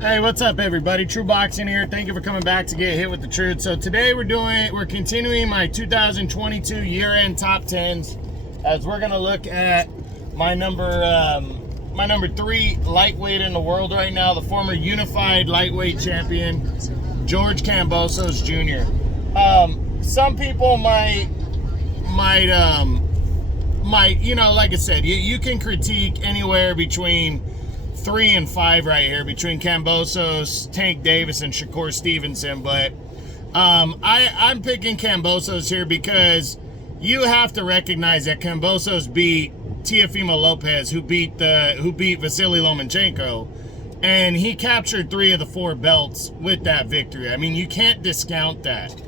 Hey, what's up, everybody? True Boxing here. Thank you for coming back to get hit with the truth. So today we're continuing my 2022 year-end top 10s, as we're gonna look at my number 3 lightweight in the world right now, the former unified lightweight champion, George Kambosos Jr. Some people might, you know, like I said, you can critique anywhere between 3 and 5 right here, between Kambosos, Tank Davis, and Shakur Stevenson. But I'm picking Kambosos here because you have to recognize that Kambosos beat Teofimo Lopez, who beat Vasily Lomachenko, and he captured 3 of the 4 belts with that victory. I mean, you can't discount that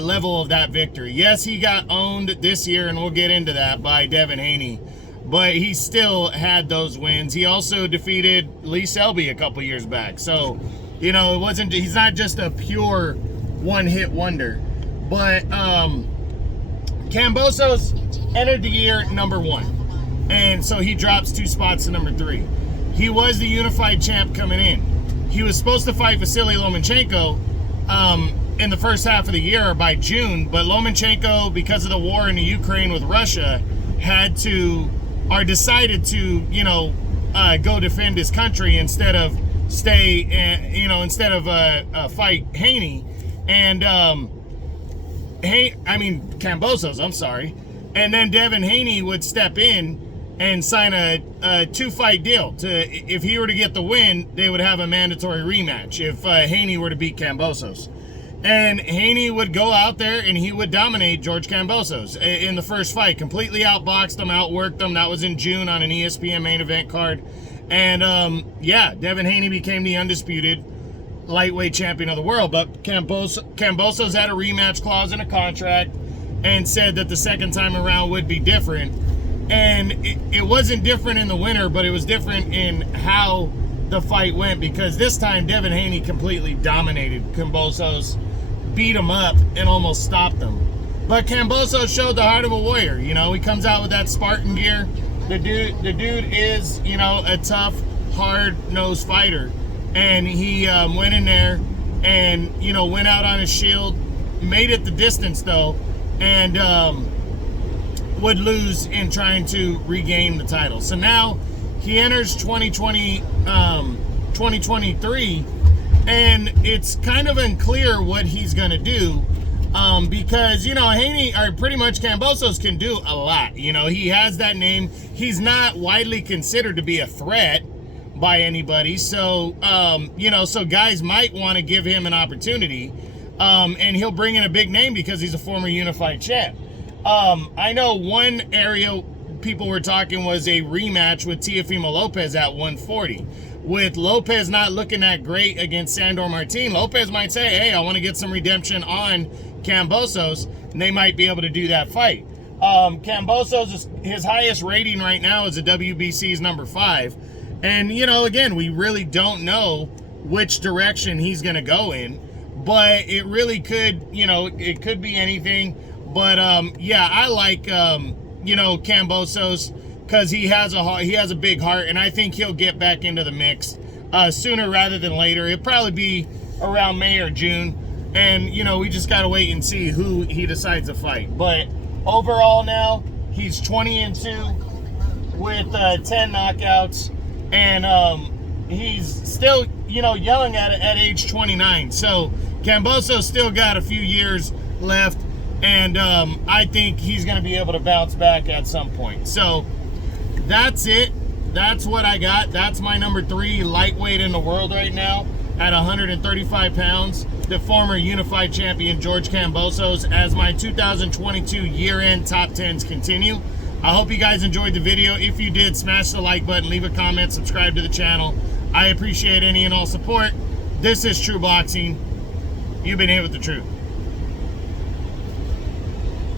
level of that victory. Yes, he got owned this year, and we'll get into that, by Devin Haney, but he still had those wins. He also defeated Lee Selby a couple years back. So, you know, he's not just a pure one-hit wonder. But Kambosos entered the year number 1. And so he drops 2 spots to number 3. He was the unified champ coming in. He was supposed to fight Vasily Lomachenko in the first half of the year, by June, but Lomachenko, because of the war in the Ukraine with Russia, decided to, go defend his country instead of fight Haney. And Kambosos, I'm sorry. And then Devin Haney would step in and sign a 2-fight deal. If he were to get the win, they would have a mandatory rematch if Haney were to beat Kambosos. And Haney would go out there and he would dominate George Kambosos in the first fight. Completely outboxed him, outworked him. That was in June on an ESPN main event card. And Devin Haney became the undisputed lightweight champion of the world. But Kambosos had a rematch clause in a contract and said that the second time around would be different. And it wasn't different in the winner, but it was different in how the fight went, because this time Devin Haney completely dominated Kambosos, beat him up, and almost stopped him. But Kambosos showed the heart of a warrior. You know, he comes out with that Spartan gear. The dude is, a tough, hard-nosed fighter. And he went in there and, went out on his shield, made it the distance, though, and would lose in trying to regain the title. So now he enters 2023, and it's kind of unclear what he's going to do, because, Haney, or pretty much Kambosos, can do a lot. He has that name. He's not widely considered to be a threat by anybody. So, so guys might want to give him an opportunity, and he'll bring in a big name because he's a former unified champ. I know one area people were talking was a rematch with Teofimo Lopez at 140. With Lopez not looking that great against Sandor Martin, Lopez might say, hey, I want to get some redemption on Kambosos, and they might be able to do that fight. Kambosos, his highest rating right now is a WBC's number 5. And, again, we really don't know which direction he's going to go in, but it really could, it could be anything. But, I like, Kambosos, because he has a big heart, and I think he'll get back into the mix sooner rather than later. It'll probably be around May or June, and we just gotta wait and see who he decides to fight. But overall now, he's 20-2 with 10 knockouts, and he's still young at age 29. So Kambosos still got a few years left. And I think he's going to be able to bounce back at some point. So that's it. That's what I got. That's my number 3 lightweight in the world right now at 135 pounds. The former unified champion, George Kambosos, as my 2022 year-end top 10s continue. I hope you guys enjoyed the video. If you did, smash the like button, leave a comment, subscribe to the channel. I appreciate any and all support. This is True Boxing. You've been hit with the truth.